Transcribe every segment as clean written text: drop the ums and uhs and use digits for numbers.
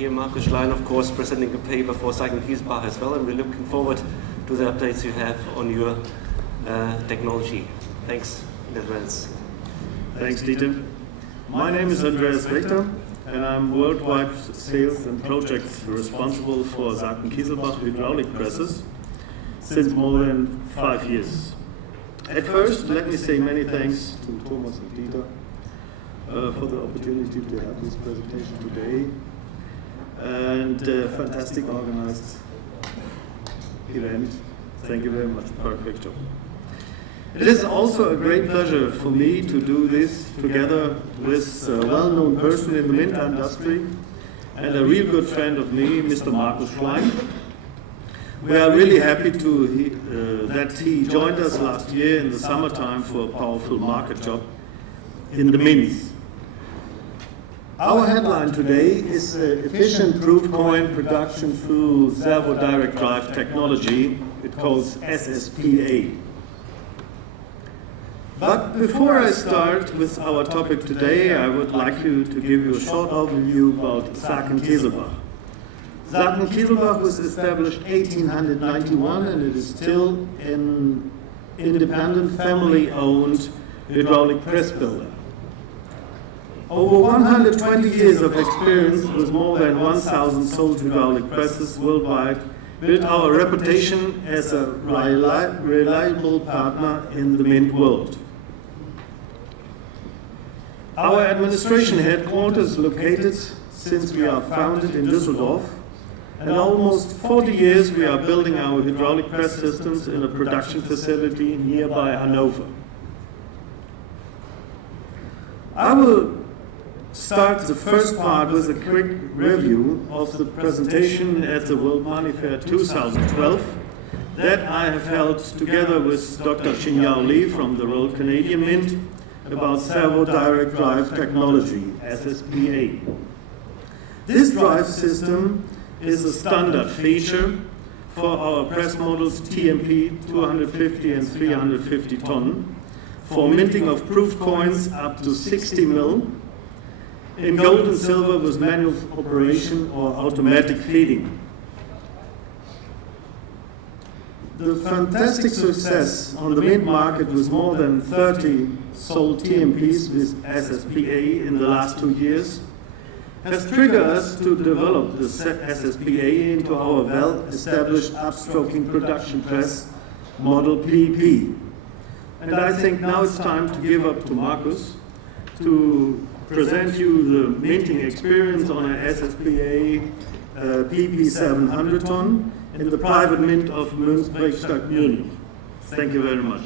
here Markus Schlein, of course, presenting a paper for Kiesselbach as well, and we're looking forward to the updates you have on your technology. Thanks in advance. Thanks, Dieter. My name is Andreas Wächter, and I'm worldwide sales and projects responsible for Kiesselbach hydraulic presses since more than 5 years. At first, let me say many thanks to Thomas and Dieter for the opportunity to have this presentation today, and fantastic organized event. Thank you very much. Perfect job. It is also a great pleasure for me to do this together with a well-known person in the mint industry and a real good friend of me, Mr. Markus Schlein. We are really happy that he joined us last year in the summertime for a powerful market job in the mints. Our headline today is efficient proof coin production through Servo-Direct drive technology. It calls SspA. But before I start with our topic today, I would like to give you a short overview about Kiesselbach. Kiesselbach was established 1891, and it is still an independent, family-owned hydraulic press builder. Over 120 years of experience with more than 1,000 sold hydraulic presses worldwide built our reputation as a reliable partner in the mint world. Our administration headquarters located since we are founded in Düsseldorf, and almost 40 years we are building our hydraulic press systems in a production facility nearby Hanover. I will start the first part with a quick review of the presentation at the World Money Fair 2012 that I have held together with Dr. Xinyao Li from the Royal Canadian Mint about Servo-Direct drive technology, SspA. This drive system is a standard feature for our press models TMP 250 and 350 ton for minting of proof coins up to 60 mil in gold and silver with manual operation or automatic feeding. The fantastic success on the mint market with more than 30 sold TMPs with SspA in the last 2 years has triggered us to develop the SspA into our well-established upstroking production press model PP. And I think now it's time to give up to Markus to present you the minting experience on a SspA PP 700 ton in the private mint of Wächter, Munich. Thank you very much.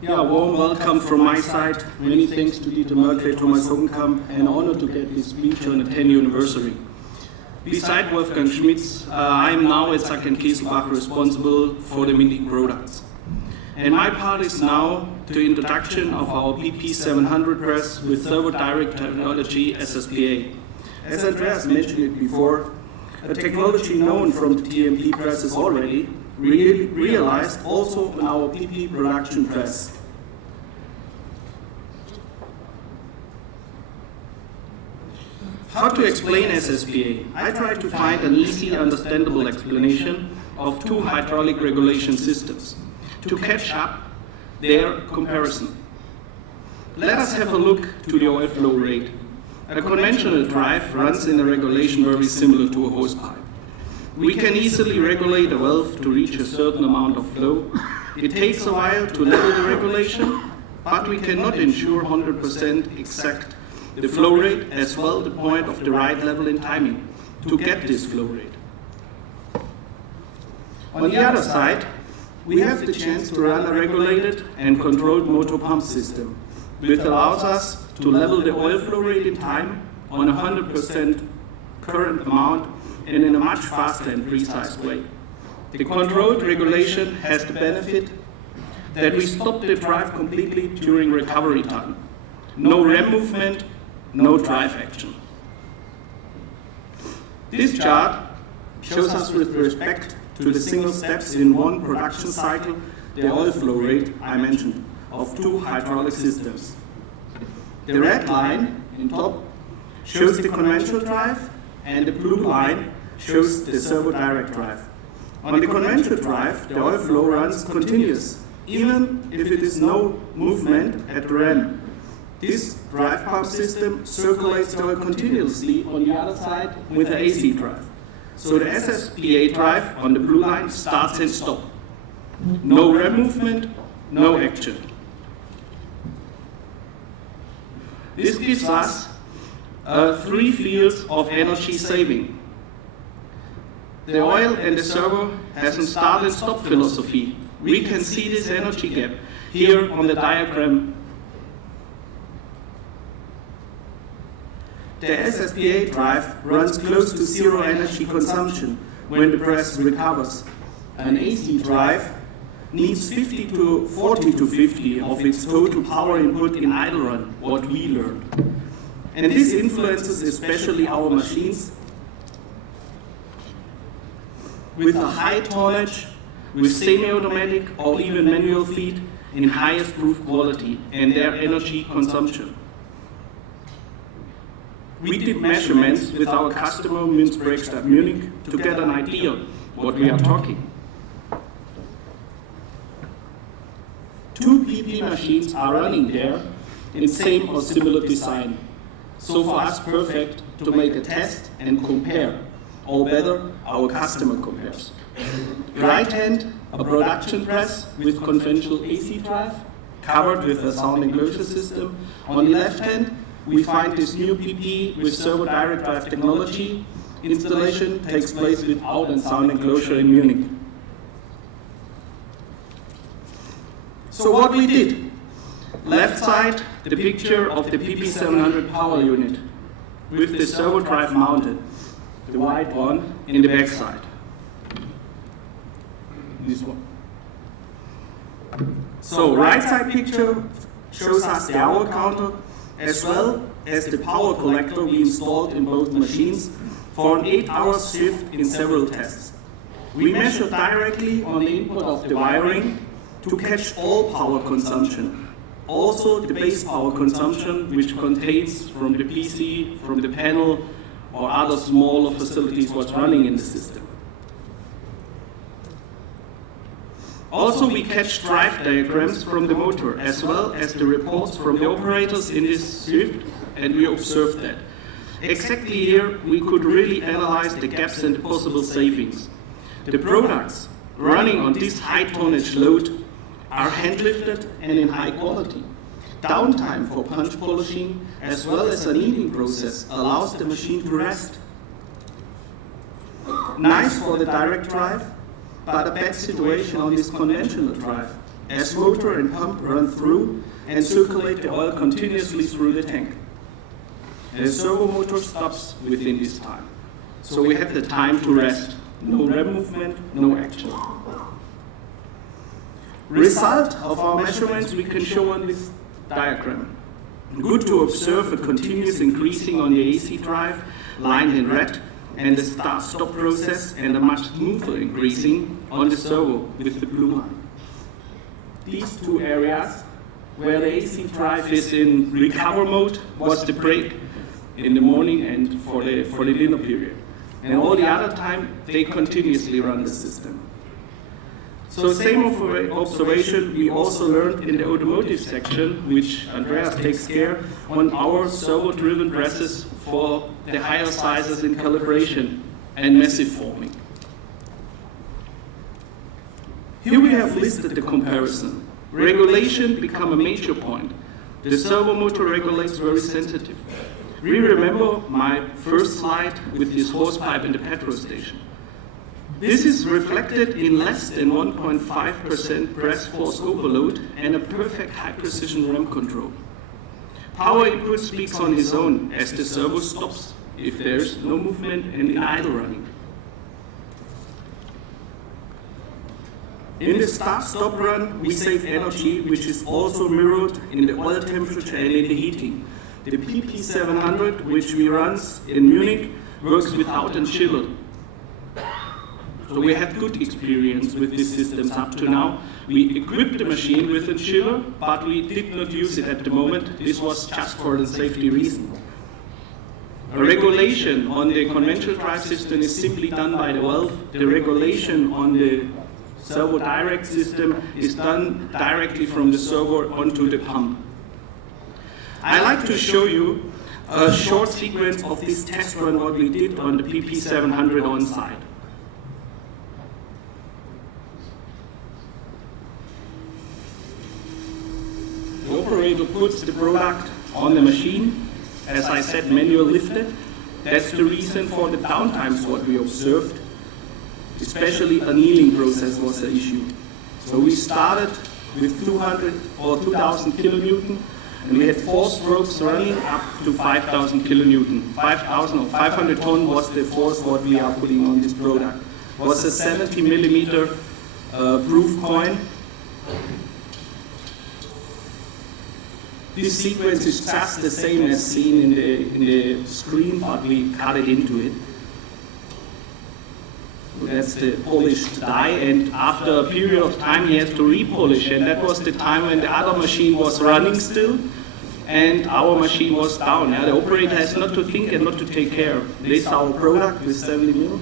Yeah, warm welcome from my side. Many thanks to Dieter Merkel, Thomas Hogenkamp, and honor to get this speech on the 10th anniversary. Beside Wolfgang Schmitz, I am now at Kiesselbach responsible for the minting products. And my part is now the introduction of our PP 700 press with Servo-Direct technology SspA. As Andreas mentioned it before, a technology known from the TMP presses already, realized also in our PP production press. How to explain SspA? I tried to find an easy, understandable explanation of two hydraulic regulation systems to catch up their comparison. Let us have a look to the oil flow rate. A conventional drive runs in a regulation very similar to a hosepipe. We can easily regulate a valve to reach a certain amount of flow. It takes a while to level the regulation, but we cannot ensure 100% exact the flow rate as well the point of the right level in timing to get this flow rate. On the other side, we have the chance to run a regulated and controlled motor pump system, which allows us to level the oil flow rate in time on a 100% current amount and in a much faster and precise way. The controlled regulation has the benefit that we stop the drive completely during recovery time. No rem movement, no drive action. This chart shows us with respect to the single steps in one production cycle the oil flow rate I mentioned of two hydraulic systems. The red line in top shows the conventional drive, and the blue line shows the Servo-Direct drive. On the conventional drive, the oil flow runs continuous, even if it is no movement at the ram. This drive pump system circulates the oil continuously on the other side with the AC drive. So the SspA drive on the blue line starts and stops. No ram movement, no action. This gives us 3 fields of energy saving. The oil and the servo has a start and stop philosophy. We can see this energy gap here on the diagram. The SspA drive runs close to zero energy consumption when the press recovers. An AC drive needs 40 to 50 of its total power input in idle run, what we learned. And this influences especially our machines with a high tonnage, with semi-automatic or even manual feed in highest roof quality and their energy consumption. We did measurements with our customer Münzbrekstadt Munich to get an idea what we are talking. 2 PP machines are running there in same or similar design. So for us perfect to make a test and compare, or better, our customer compares. Right hand, a production press with conventional AC drive, covered with a sound enclosure system. On the left hand, we find this new PP with Servo-Direct drive technology. Installation takes place without a sound enclosure in Munich. So what we did, left side, the picture of the PP700 power unit with the servo drive mounted, the white one in the back side. This one. So right side picture shows us the hour counter as well as the power collector we installed in both machines for an 8-hour shift in several tests. We measured directly on the input of the wiring to catch all power consumption, also the base power consumption, which contains from the PC, from the panel, or other smaller facilities what's running in the system. Also, we catch drive diagrams from the motor, as well as the reports from the operators in this shift, and we observed that. Exactly here, we could really analyze the gaps and the possible savings. The products running on this high tonnage load are hand-lifted and in high quality. Downtime for punch polishing, as well as a kneading process, allows the machine to rest. Nice for the direct drive, but a bad situation on this conventional drive, as motor and pump run through and circulate the oil continuously through the tank. And the servo motor stops within this time. So we have the time to rest. No ram movement, no action. Result of our measurements we can show on this diagram. Good to observe a continuous increasing on the AC drive, lined in red, and the start-stop process, and a much smoother increasing on the servo with the blue line. These 2 areas where the AC drive is in recover mode was the break in the morning and for the dinner period. And all the other time, they continuously run the system. So same observation we also learned in the automotive section, which Andreas takes care on our servo-driven presses for the higher sizes in calibration and massive forming. Here we have listed the comparison. Regulation become a major point. The servo motor regulates very sensitive. We remember my first slide with this hosepipe in the petrol station. This is reflected in less than 1.5% press force overload and a perfect high precision ram control. Power input speaks on its own as the servo stops if there's no movement and in idle running. In the start-stop run, we save energy, which is also mirrored in the oil temperature and in the heating. The PP700, which we run in Munich, works without a chiller. So we had good experience with these systems up to now. We equipped the machine with a chiller, but we did not use it at the moment. This was just for the safety reason. A regulation on the conventional drive system is simply done by the valve. The regulation on the Servo-Direct system is done directly from the servo onto the pump. I like to show you a short sequence of this test run what we did on the PP700 on site. The operator puts the product on the machine. As I said, manual lifted. That's the reason for the downtimes what we observed. Especially a kneeling process was an issue. So we started with 200 or 2000 kilonewton, and we had 4 strokes running up to 5000 kilonewton. 5000 or 500 ton was the force what we are putting on this product. It was a 70 millimeter proof coin. This sequence is just the same as seen in the screen, but we cut it into it. That's the polished die, and after a period of time he has to repolish, and that was the time when the other machine was running still and our machine was down. The operator has not to think and not to take care. This is our product with 70 mil,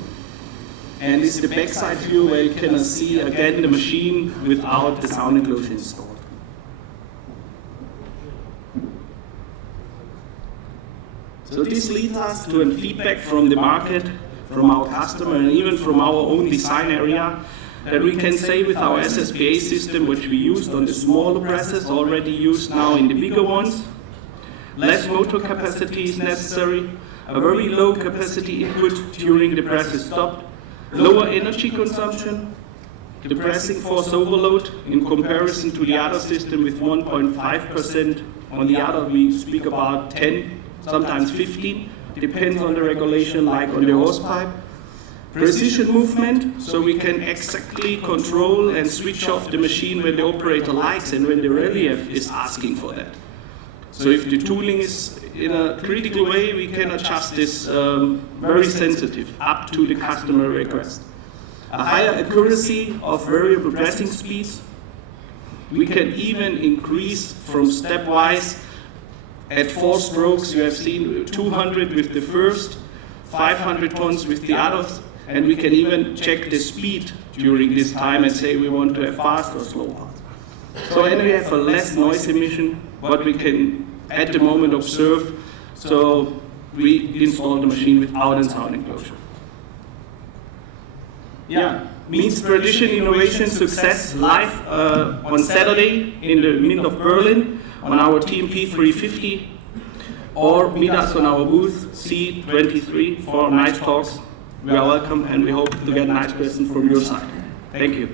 and this is the backside view where you can see again the machine without the sound enclosure installed. So this leads us to a feedback from the market, from our customer, and even from our own design area, that we can say with our SspA system, which we used on the smaller presses, already used now in the bigger ones, less motor capacity is necessary, a very low capacity input during the press is stopped, lower energy consumption, the pressing force overload in comparison to the other system with 1.5%, on the other we speak about 10, sometimes 15, depends on the regulation, like on the hosepipe. Precision movement, so we can exactly control and switch off the machine when the operator likes and when the relief is asking for that. So if the tooling is in a critical way, we can adjust this very sensitive, up to the customer request. A higher accuracy of variable pressing speeds. We can even increase from stepwise. At 4 strokes, you have seen 200 with the first, 500 tons with the others, and we can even check the speed during this time and say we want to have fast or slow parts. So and we have a less noise emission, what we can at the moment observe. So we install the machine without a sound enclosure. Means tradition, innovation, success live on Saturday in the Mint of Berlin on our TMP 350, or meet us on our booth C23 for nice talks. We are welcome, and we hope to get nice questions from your side. Thank you.